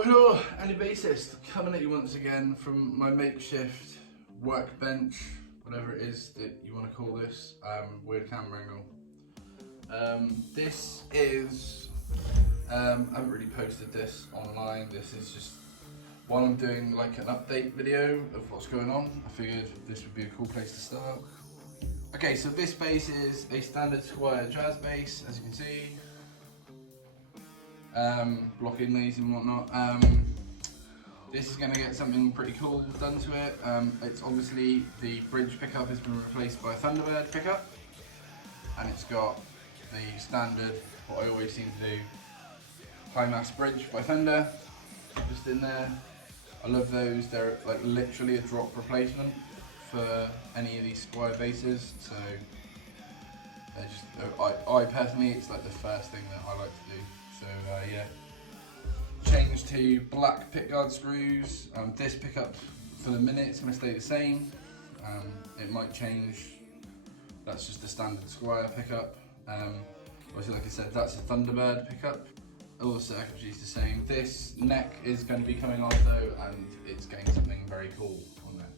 Well, hello, Andy Bassist, coming at you once again from my makeshift workbench, whatever it is that you want to call this, weird camera angle. This is, I haven't really posted this online. This is just while I'm doing like an update video of what's going on, I figured this would be a cool place to start. Okay, so this bass is a standard Squier jazz bass, as you can see. Block inlays and whatnot. This is going to get something pretty cool done to it. It's obviously, the bridge pickup has been replaced by a Thunderbird pickup, and it's got the standard, what I always seem to do, high mass bridge by Fender just in there. I love those. They're like literally a drop replacement for any of these Squier basses, so they're just, I personally, it's like the first thing that I like to do. So yeah, change to black pickguard screws. This pickup for the minute it's going to stay the same. It might change. That's just the standard Squier pickup. Obviously, like I said, that's a Thunderbird pickup. All the circuitry is the same. This neck is going to be coming off though, and it's getting something very cool on there.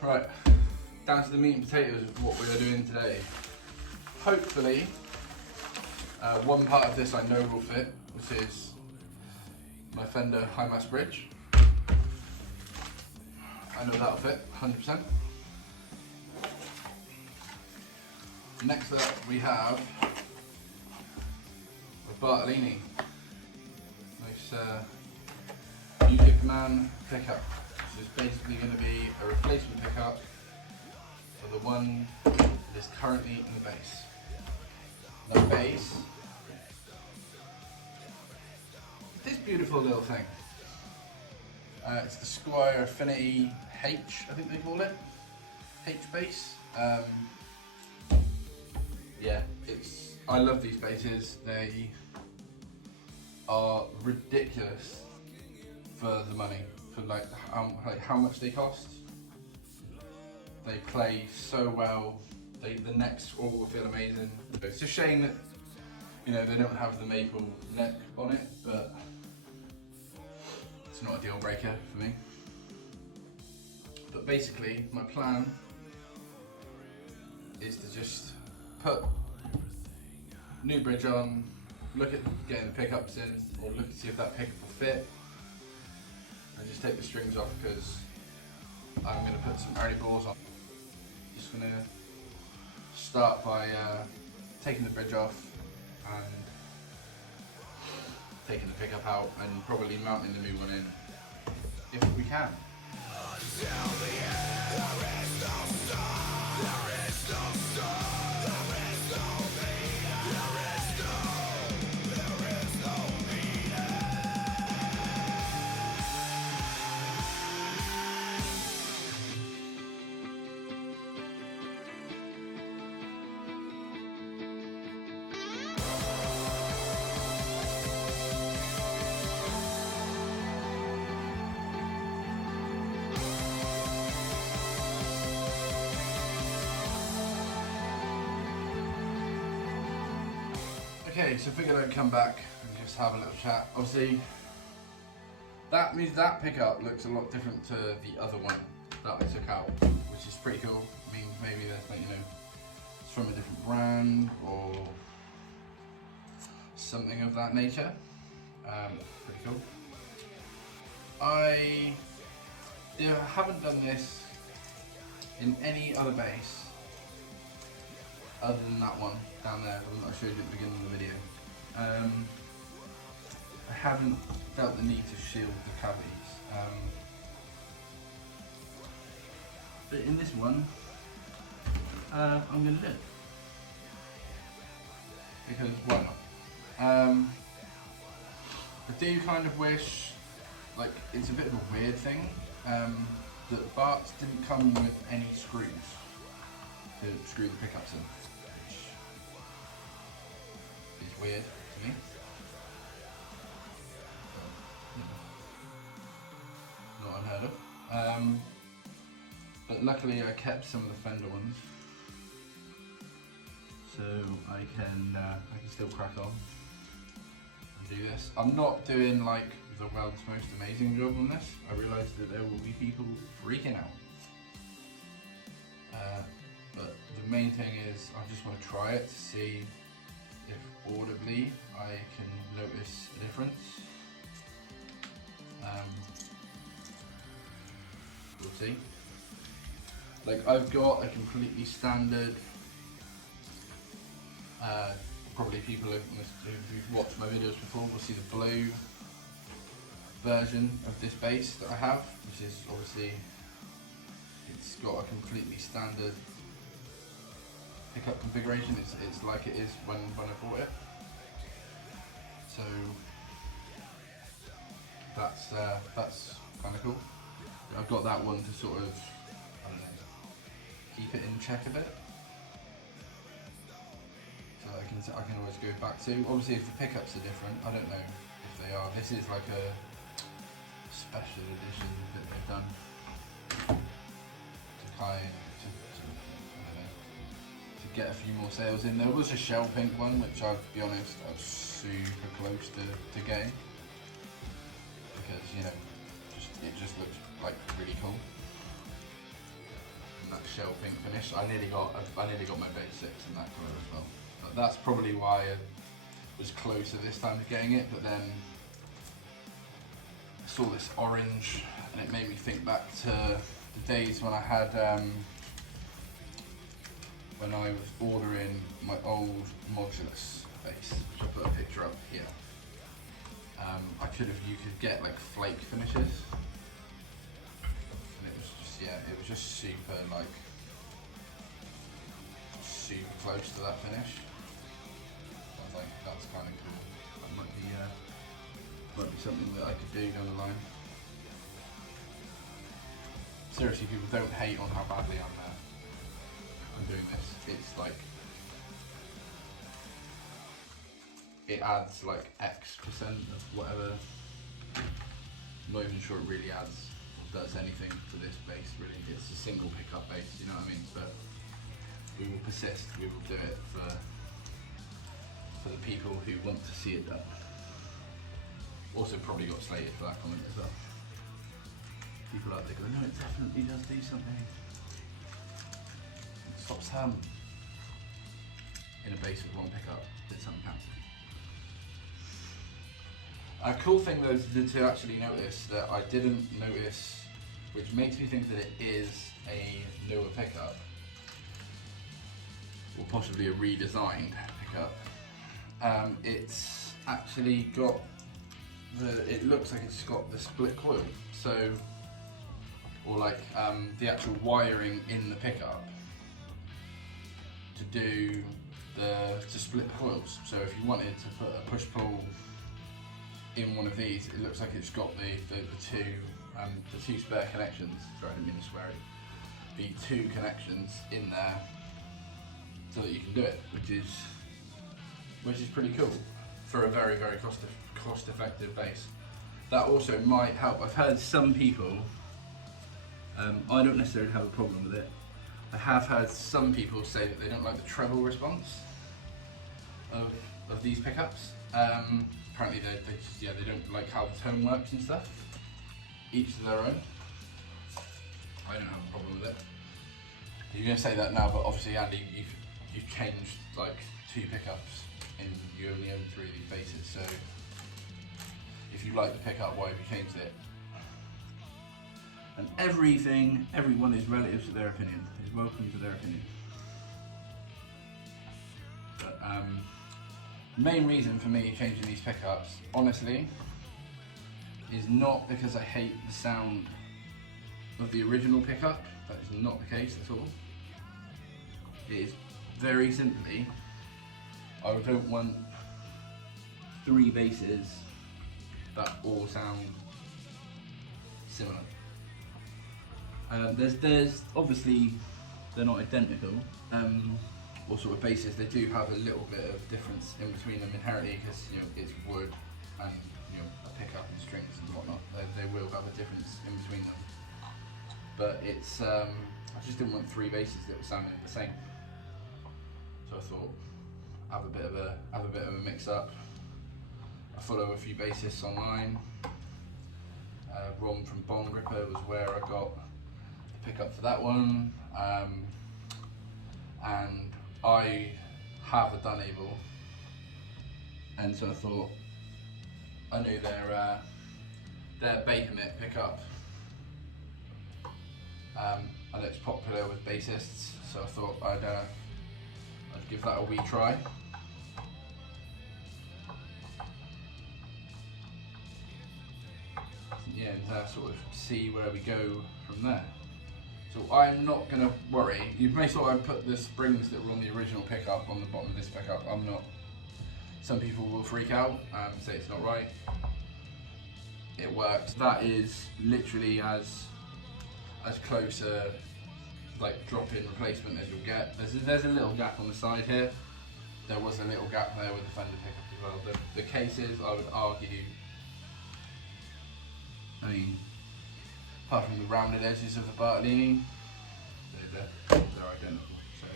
Right, down to the meat and potatoes of what we are doing today. Hopefully, one part of this I know will fit, which is my Fender high mass bridge. I know that'll fit 100%. Next up we have a Bartolini. Nice Music Man pickup. This is basically going to be a replacement pickup for the one that is currently in the bass. The bass, this beautiful little thing. It's the Squier Affinity H, I think they call it. H bass. Yeah, I love these basses. They are ridiculous for the money, for like how much they cost. They play so well. The necks all will feel amazing. It's a shame that, you know, they don't have the maple neck on it, but it's not a deal breaker for me. But basically, my plan is to just put new bridge on, look at getting the pickups in, or look to see if that pickup will fit, and just take the strings off because I'm going to put some early balls on. Just going to start by taking the bridge off and taking the pickup out and probably mounting the new one in if we can. Okay, so I figured I'd come back and just have a little chat. Obviously, that means that pickup looks a lot different to the other one that I took out, which is pretty cool. I mean, maybe that's like, you know, it's from a different brand or something of that nature. Pretty cool. I haven't done this in any other bass other than that one down there, the one that I showed you at the beginning of the video. I haven't felt the need to shield the cavities. But in this one, I'm going to do it. Because why not? I do kind of wish, like, it's a bit of a weird thing, that Bart's didn't come with any screws to screw the pickups in. It's weird to me. Not unheard of. But luckily I kept some of the Fender ones, so I can still crack on and do this. I'm not doing like the world's most amazing job on this. I realised that there will be people freaking out. But the main thing is I just want to try it to see if audibly I can notice a difference. We'll see. Like, I've got a completely standard, probably people who've watched my videos before will see the blue version of this bass that I have, which is obviously, it's got a completely standard pickup configuration. It's like it is when I bought it. So that's kind of cool. I've got that one to sort of, I don't know, keep it in check a bit. So I can always go back to. Obviously, if the pickups are different, I don't know if they are. This is like a special edition that they've done to kind of, I don't know, to get a few more sales in. There was a shell pink one, which I'll be honest, I was super close to getting, because, you know, it just looks like really cool. And that shell pink finish, I nearly got my base 6 in that colour as well. But that's probably why I was closer this time to getting it. But then I saw this orange, and it made me think back to the days when I had when I was ordering my old Modulus bass, which I put a picture up here. You could get like flake finishes, and it was just, yeah, it was just super close to that finish. I was like, that's kind of cool. That might be something that I could do down the line. Seriously, people, don't hate on how badly I'm doing this. It's like, it adds like X% of whatever. I'm not even sure it really adds or does anything to this bass, really. It's a single pickup bass, you know what I mean? But we will persist, we will do it for the people who want to see it done. Also probably got slated for that comment as well. People out there go, no, it definitely does do something. It stops hum. In a bass with one pickup, it's uncancelled. A cool thing though to actually notice that I didn't notice, which makes me think that it is a newer pickup, or possibly a redesigned pickup. It's actually got it looks like it's got the split coil, so, or like the actual wiring in the pickup to do to split the coils. So if you wanted to put a push-pull in one of these, it looks like it's got the two spare connections. Sorry, I didn't mean to swear it. The two connections in there, so that you can do it, which is pretty cool for a very, very cost-effective bass. That also might help. I've heard some people. I don't necessarily have a problem with it. I have heard some people say that they don't like the treble response of these pickups. Apparently they don't like how the tone works and stuff. Each to their own. I don't have a problem with it. You're going to say that now, but obviously, Andy, you've changed like 2 pickups and you only own 3 of these basses, so if you like the pickup, why have you changed it? And everyone is relative to their opinion, is welcome to their opinion. But the main reason for me changing these pickups, honestly, is not because I hate the sound of the original pickup. That is not the case at all. It is very simply, I don't want 3 basses that all sound similar. There's obviously, they're not identical. Or sort of basses, they do have a little bit of difference in between them inherently, because, you know, it's wood and, you know, a pickup and strings and whatnot. They will have a difference in between them. But it's I just didn't want 3 basses that were sounding the same. So I thought, have a bit of a mix up. I follow a few bassists online, one from Bone Gripper was where I got the pickup for that one, and I have a Dunable, and so I thought, I knew their Baker mitt pickup, and it's popular with bassists, so I thought I'd give that a wee try. Yeah, and sort of see where we go from there. So I'm not going to worry. You may thought I put the springs that were on the original pickup on the bottom of this pickup. I'm not. Some people will freak out and say it's not right. It works. That is literally as close a like drop-in replacement as you'll get. There's a little gap on the side here. There was a little gap there with the Fender pickup as well. The cases, I would argue, I mean, apart from the rounded edges of the Bartolini, they're identical. So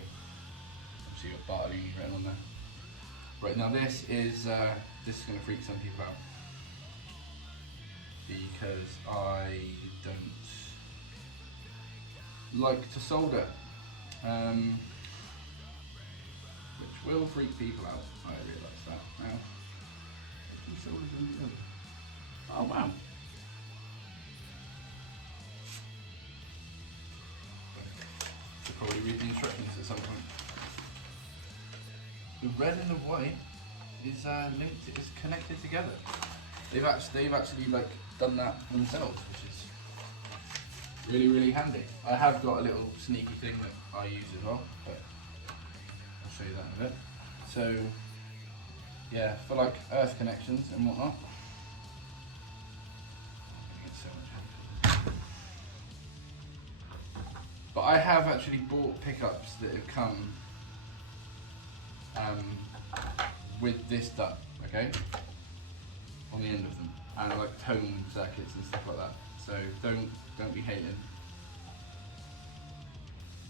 obviously you've got Bartolini written on there. Right, now this is going to freak some people out because I don't like to solder, which will freak people out. I realise that now. Oh wow. Should probably read the instructions at some point. The red and the white is linked. It's connected together. They've actually like done that themselves, which is really handy. I have got a little sneaky thing that I use as well, but I'll show you that in a bit. So yeah, for like earth connections and whatnot. But I have actually bought pickups that have come with this duct, okay, on the end of them, and like tone circuits and stuff like that. So don't be hating.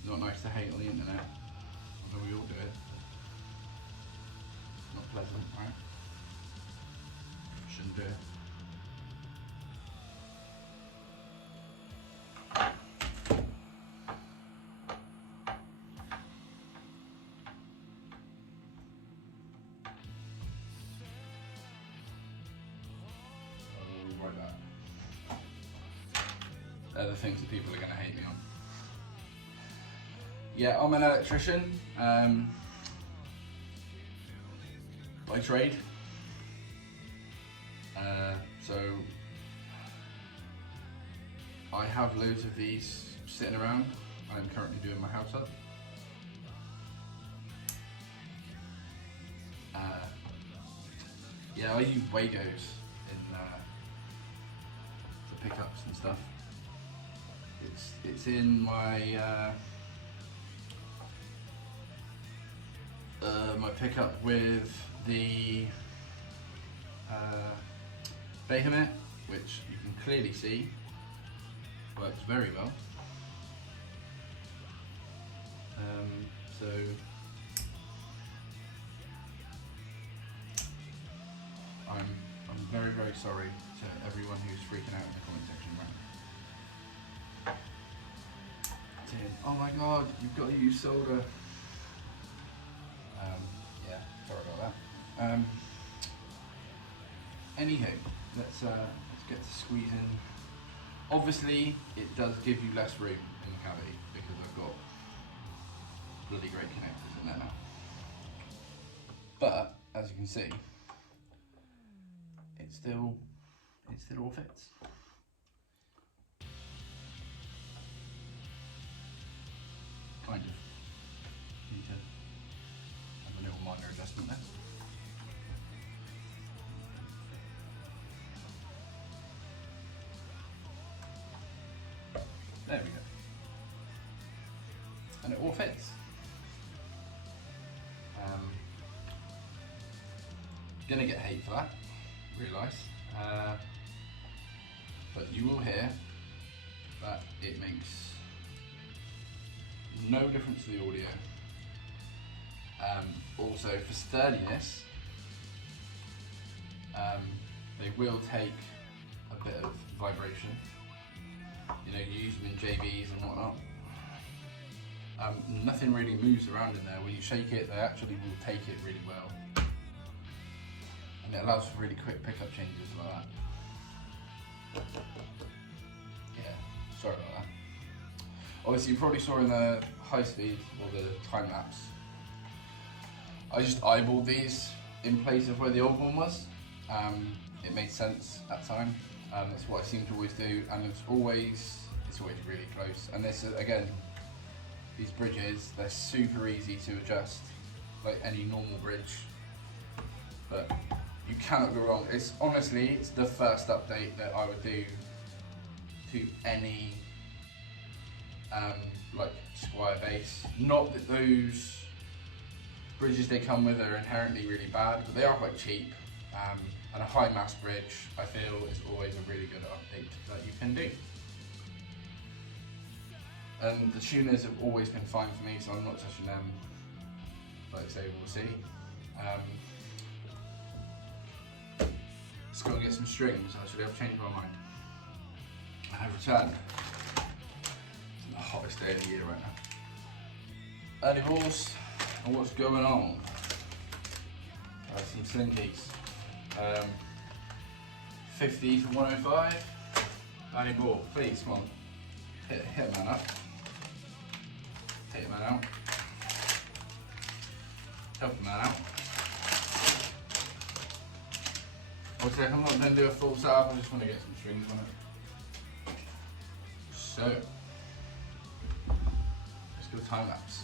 Not nice to hate on the internet, although we all do it. Not pleasant, right? Shouldn't do it. They're the things that people are going to hate me on. Yeah, I'm an electrician by trade. So I have loads of these sitting around. I'm currently doing my house up. Yeah, I use Wagos in for pickups and stuff. It's in my my pickup with the Behemoth, which you can clearly see works very well. So I'm very sorry to everyone who's freaking out in the comment section right now. Oh my god, you've got to use solder. Yeah, sorry about that. Anywho, let's get to squeezing. Obviously, it does give you less room in the cavity because I've got bloody great connectors in there now. But as you can see, it still all fits. Kind of need to have a little minor adjustment there. There we go. And it all fits. Gonna get hate for that, realise. But you will hear that it makes no difference to the audio. Also for sturdiness, they will take a bit of vibration, you know, you use them in JVs and whatnot. Nothing really moves around in there. When you shake it, they actually will take it really well. And it allows for really quick pickup changes like that. Yeah, sorry about that. Obviously you probably saw in the high speed or the time lapse, I just eyeballed these in place of where the old one was. It made sense at the time. That's what I seem to always do, and it's always really close. And this is, again, these bridges, they're super easy to adjust, like any normal bridge. But you cannot go wrong. It's honestly, it's the first update that I would do to any like Squier bass. Not that those bridges they come with are inherently really bad, but they are quite cheap. And a high mass bridge, I feel, is always a really good update that you can do. And the tuners have always been fine for me, so I'm not touching them. Like I say, we'll see. Let's go and get some strings. Actually, I've changed my mind. I have returned. It's the hottest day of the year right now. Early balls, and what's going on? Some slinkies. 50 for 105. Early ball, please, come on. Hit a man up. Take a man out. Help a man out. Obviously, I'm not going to do a full setup, I just want to get some strings on it. So, let's go time lapse.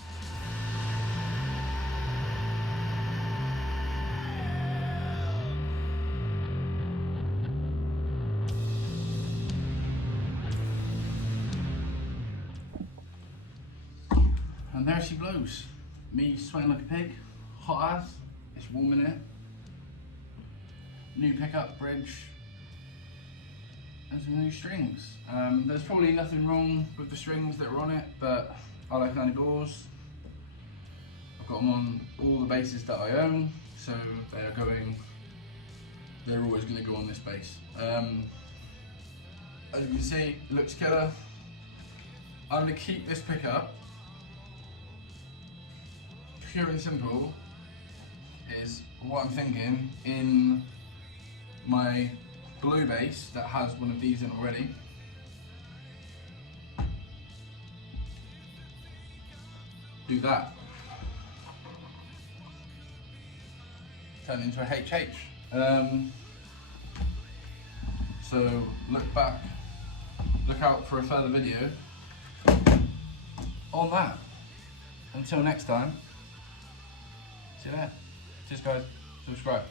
And there she blows. Me sweating like a pig, hot ass, it's warm in it. New pickup, bridge, and some new strings. There's probably nothing wrong with the strings that are on it, but I like Andy Bores. I've got them on all the basses that I own, so they're always going to go on this bass. As you can see, it looks killer. I'm going to keep this pickup. Pure and simple is what I'm thinking in my blue bass that has one of these in already. Do that. Turn into a HH. So look out for a further video on that. Until next time, see you there. Cheers guys, subscribe.